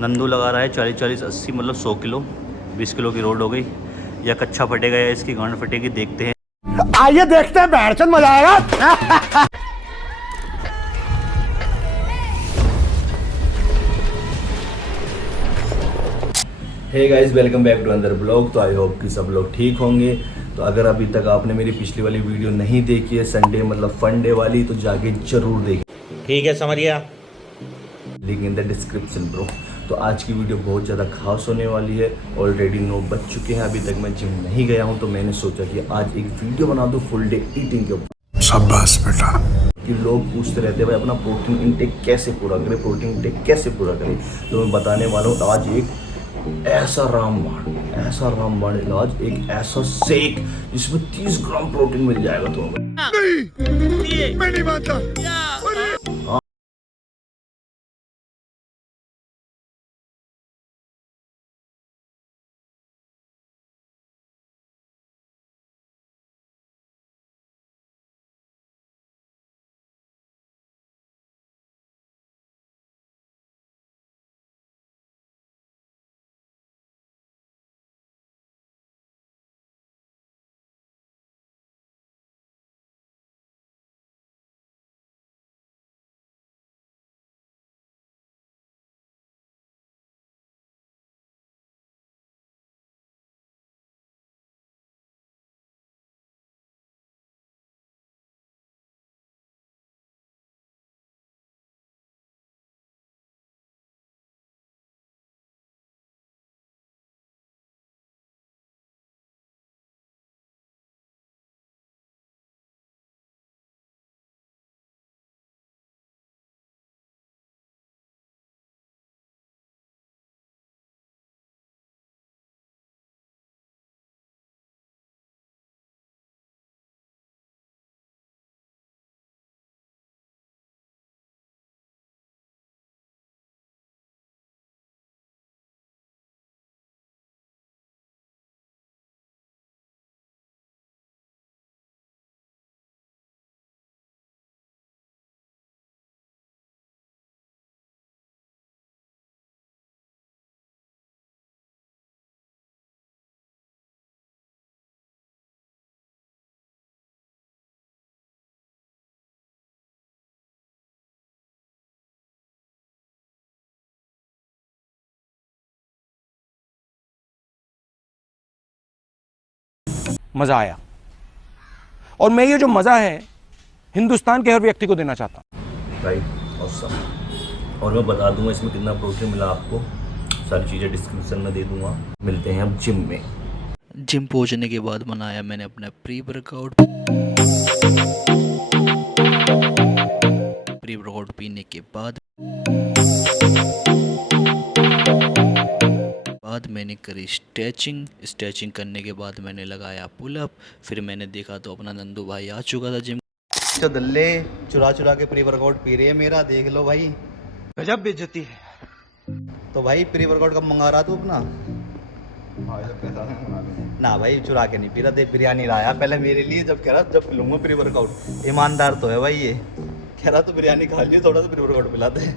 नंदू लगा रहा है 40-40-80 मतलब 100 किलो, 20 किलो की रोड हो गई। या कच्चा फटेगा या इसकी गांड फटेगी, देखते हैं। आइए देखते हैं, बैठचंद मजा आएगा। Hey guys, welcome back to अंदर ब्लॉग। तो आई होप कि सब लोग ठीक होंगे। तो अगर अभी तक आपने मेरी पिछली वाली वीडियो नहीं देखी है, संडे मतलब फन डे वाली, तो जाके जरूर देखिए। ठीक है, समझिए। Link in the description bro. तो आज की वीडियो बहुत ज़्यादा खास होने वाली है। ऑलरेडी 9 बज चुके हैं, अभी तक मैं जिम नहीं गया हूँ, तो मैंने सोचा कि आज एक वीडियो बना दूँ फुल डे ईटिंग के ऊपर। शाबाश बेटा। कि लोग पूछते रहते हैं भाई अपना प्रोटीन इनटेक कैसे पूरा करें, प्रोटीन इनटेक कैसे पूरा करें। तो मैं बताने वाला हूँ आज एक ऐसा रामबाण इलाज, एक ऐसा शेक जिसमें 30 ग्राम प्रोटीन मिल जाएगा। तो नहीं, मैं नहीं मानता। मजा आया, और मैं ये जो मजा है हिंदुस्तान के हर व्यक्ति को देना चाहता हूं। Right, awesome. और मैं बता दूंगा इसमें कितना प्रोटीन मिला आपको, सारी चीज़ें डिस्क्रिप्शन में दे दूंगा। मिलते हैं अब जिम में। जिम पहुंचने के बाद बनाया मैंने अपना प्री वर्कआउट पीने के बाद मैंने करी स्ट्रेचिंग करने के बाद मैंने लगाया पुलअप। फिर मैंने देखा तो अपना नंदू भाई आ चुका था जिम। तो दल्ले चुरा के प्री वर्कआउट पी रहे हैं मेरा, देख लो भाई, गजब बेइज्जती है। तो भाई प्री वर्कआउट कब मंगा रहा तू अपना? ना भाई, चुरा के नहीं पी रहा, दे बिरयानी लाया पहले मेरे लिए, जब कह रहा जब लूंगा प्री वर्कआउट। ईमानदार तो है भाई ये, कह रहा तो बिरयानी खा लिए, थोड़ा सा प्री वर्कआउट पिलाते हैं।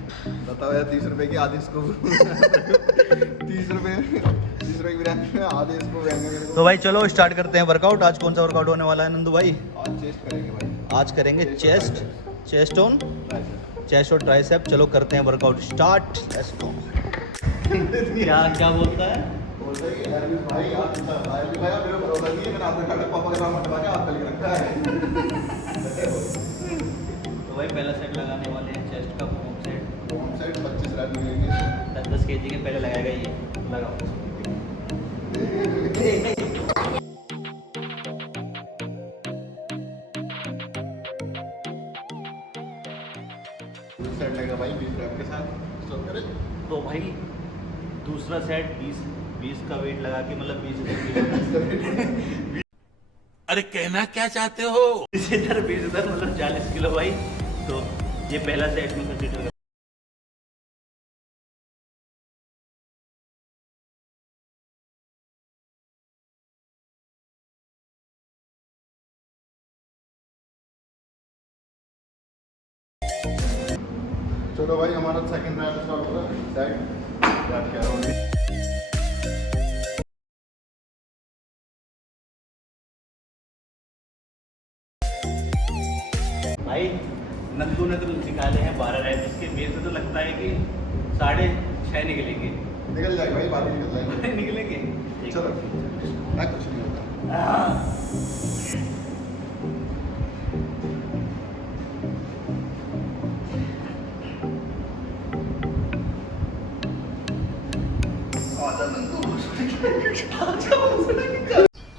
बताओ यार, 30 रुपए की आधी इसको 30 रुपए की बिरयानी में आधे इसको मेरे को। तो भाई चलो स्टार्ट करते हैं वर्कआउट। आज कौन सा वर्कआउट होने वाला है नंदू भाई? आज चेस्ट करेंगे भाई। आज करेंगे चेस्ट और ट्राइसेप। चलो करते हैं वर्कआउट स्टार्ट, लेट्स गो। क्या बोलता है? बोलता है कि अरविंद भाई आप मेरे को भरोसा नहीं है, मैंने आपने कहा पापा का नाम हटवा के आपका लिख रखा है। तो भाई पहला सेट लगाने वाले हैं चेस्ट का, होम सेट 25 रन मिलेंगे। 10 kg के पहले लगाएगा ये, लगाओ। सेट लगेगा भाई 20 रन के साथ। स्टॉप करें। तो भाई दूसरा सेट 20 का वेट लगा के, मतलब 20 अरे कहना क्या चाहते हो? 20 इधर 20 उधर, मतलब 40 किलो भाई। तो ये पहला सेट में कंसीडर कर। चलो भाई, हमारा सेकंड राउंड स्टार्ट होगा। सेट बात कह रहा हूँ। भाई नंदू ने तो निकाले हैं 12 रैप, इसके मेरे से तो लगता है कि 6:30 निकलेंगे। निकल जाएगा भाई, बाहर निकल जाएगा। निकलेंगे चलो मैं कुछ नहीं होता।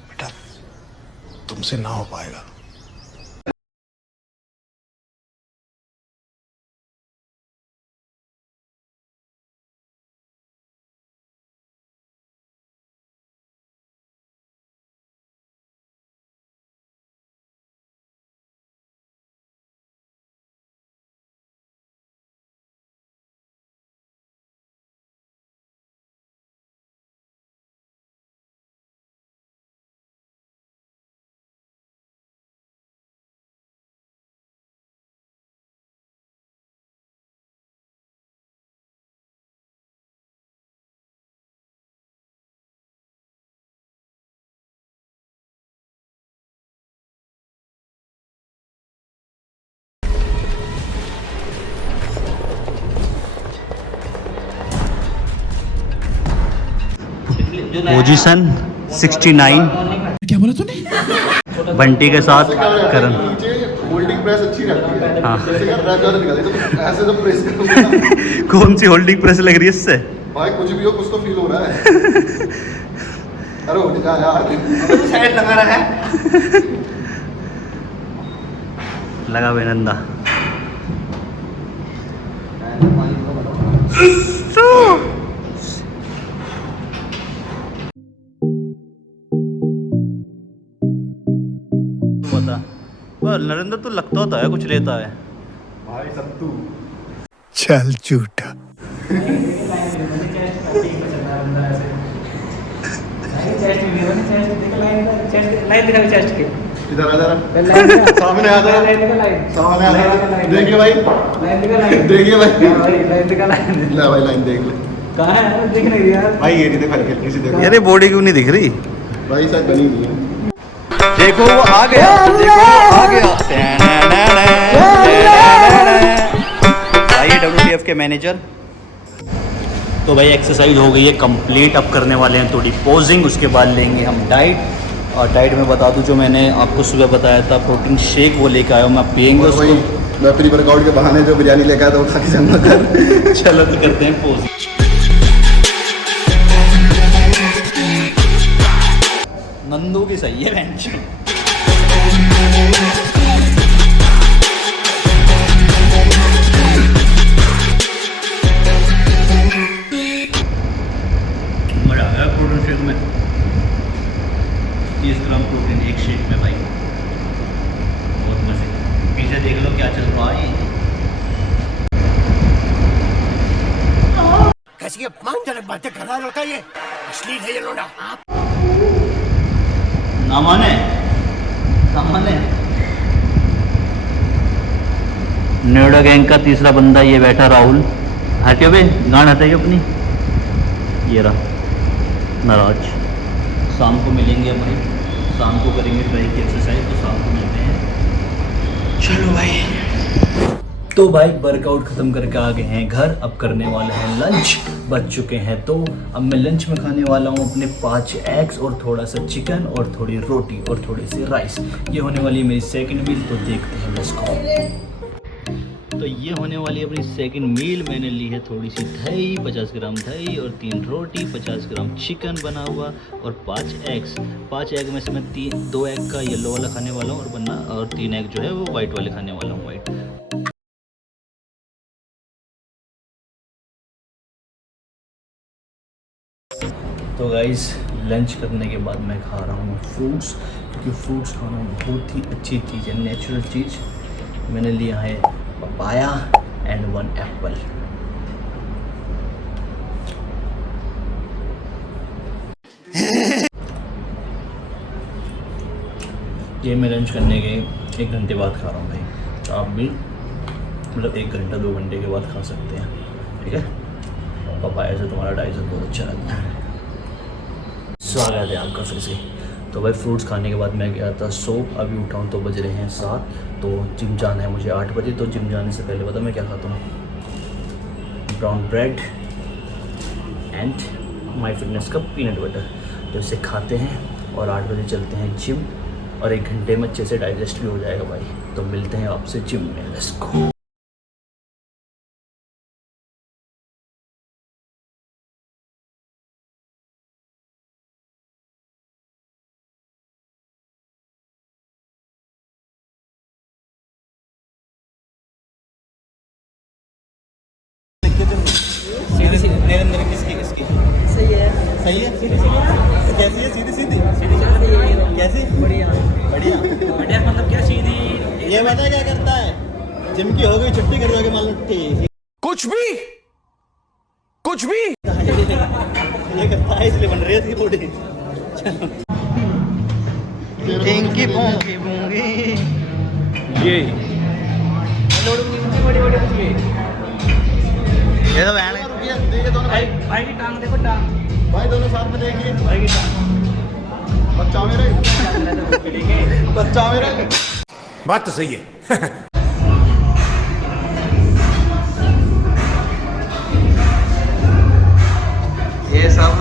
बेटा तुमसे ना हो पाएगा। पोजीशन 69। क्या बोला तूने? बंटी के साथ करण। नीचे होल्डिंग प्रेस अच्छी रहती है। हाँ। जैसे कि रैप ज्यादा निकलती है तो ऐसे तो प्रेस करूंगा। कौन सी होल्डिंग प्रेस लग रही है इससे? भाई कुछ भी हो, कुछ तो फील हो रहा है। अरे हो जा यार, साइड लगा रहा है। लगा बेनंदा। बता, नरेंद्र तो लगता होता है कुछ लेता है। भाई सत्तू चल झूठा। इधर आ जरा, सामने आ जरा, सामने आ जरा। देखिए भाई, देखिए भाई, ले भाई लाइन देख ले। कहाँ है? दिख नहीं रही यार। भाई ये नहीं देखा, हल्की सी देखो। यार ये बॉडी क्यों नहीं दिख रही? भाई शायद बनी नहीं है। देखो वो आ गया, देखो वो आ गया। आइए WTF के मैनेजर। तो भाई एक्सरसाइज हो गई है कंप्लीट। अब करने वाले हैं थोड़ी पोजिंग, उसके बाद लेंगे हम डाइट। और डाइट में बता दूं, जो मैंने आपको सुबह बताया था प्रोटीन शेक वो लेकर आया हूँ, मैं पियेंगे और भाई उसको। मैं प्री वर्कआउट के बहाने जो बिरयानी लेकर आया था वो खा के जमा कर। चलो तो करते हैं पोज। नंदू की सही है बेंच। मजा आ गया प्रोटीन शेक में। 30 ग्राम प्रोटीन एक शेक में भाई, बहुत मजे। पीछे देख लो क्या चल रहा है। कैसी अपमानजनक बातें कर रहा होता है ये, अश्लील है ये लोड़ा। ना माने, ना माने। नोएडा गैंग का तीसरा बंदा ये बैठा राहुल। हटियो बे, गांड हटाइए अपनी। ये रहा नाराज। शाम को मिलेंगे हम भाई, शाम को करेंगे ट्राई की एक्सरसाइज, तो शाम को मिलते हैं। चलो भाई। तो भाई वर्कआउट ख़त्म करके आ गए हैं घर। अब करने वाले हैं लंच। बच चुके हैं, तो अब मैं लंच में खाने वाला हूँ अपने 5 एग्स और थोड़ा सा चिकन और थोड़ी रोटी और थोड़ी सी राइस। ये होने वाली है मेरी सेकंड मील, तो देखते हैं लेट्स गो। तो ये होने वाली अपनी सेकंड मील। मैंने ली है थोड़ी सी दही, 50 ग्राम दही और 3 रोटी, 50 ग्राम चिकन बना हुआ और 5 एग्स। 5 एग में से मैं 2 एग का येलो वाला खाने वाला हूँ और वरना और 3 एग जो है वो वाइट वाले खाने वाला हूँ, वाइट। तो गाइस लंच करने के बाद मैं खा रहा हूँ फ्रूट्स, क्योंकि फ्रूट्स खाना बहुत ही अच्छी चीज़ है, नेचुरल चीज़। मैंने लिया है पपाया एंड 1 एप्पल। ये मैं लंच करने के 1 घंटे बाद खा रहा हूँ भाई। आप भी मतलब 1 घंटा 2 घंटे के बाद खा सकते हैं, ठीक है। पपाया से तुम्हारा डाइजेशन बहुत अच्छा रहता है। स्वागत है आपका फिर से। तो भाई फ्रूट्स खाने के बाद मैं गया था सो, अभी उठा हूँ तो बज रहे हैं 7। तो जिम जाना है मुझे 8 बजे। तो जिम जाने से पहले पता मैं क्या खाता हूँ, brown bread and my fitness का पीनट बटर। तो इसे खाते हैं और 8 बजे चलते हैं जिम, और 1 घंटे में अच्छे से डाइजेस्ट भी हो जाएगा भाई। तो मिलते हैं आपसे जिम में, लेट्स गो। सही है। सही है। कैसी है? सीधी सीधी कैसी? बढ़िया बढ़िया। बढ़िया मतलब क्या सीधी। ये बता क्या करता है? जिम की हो गई छुट्टी कर दोगे मान लो ठीक। कुछ भी ये करता है इसलिए बन रही है इसकी बॉडी। इंकी पोंकी पोंगी ये बड़ी बड़ी मछली। ये तो बहन रुकिए, देखिए दोनों भाई। भाई की टांग देखो, टांग भाई दोनों साथ में देखिए। भाई की टांग। बच्चा मेरे, बच्चा मेरे। बात तो सही है। ये सब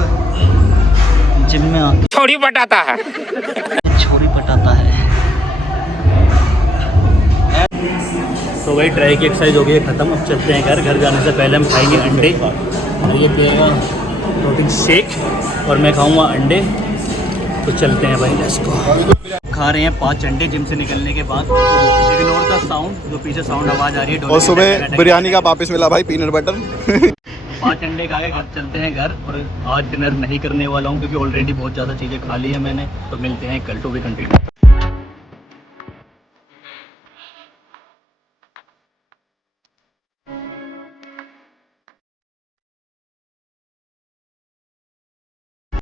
जिम में आके छोड़ी बटाता है। छोरी पटाता है। तो भाई ट्राई की एक्सरसाइज हो गई है ख़त्म। अब चलते हैं घर जाने से पहले हम खाएंगे अंडे, और ये पिएगा प्रोटीन शेक और मैं खाऊंगा अंडे। तो चलते हैं भाई, लेट्स गो। खा रहे हैं 5 अंडे जिम से निकलने के बाद। इग्नोर द साउंड, जो पीछे साउंड आवाज़ आ रही है। और सुबह बिरयानी का वापस मिला भाई, पीनट बटर। 5 अंडे खा के घर चलते हैं घर। और आज डिनर नहीं करने वाला हूँ क्योंकि ऑलरेडी बहुत ज़्यादा चीज़ें खा ली है मैंने। तो मिलते हैं कल, टू बी कंटिन्यू।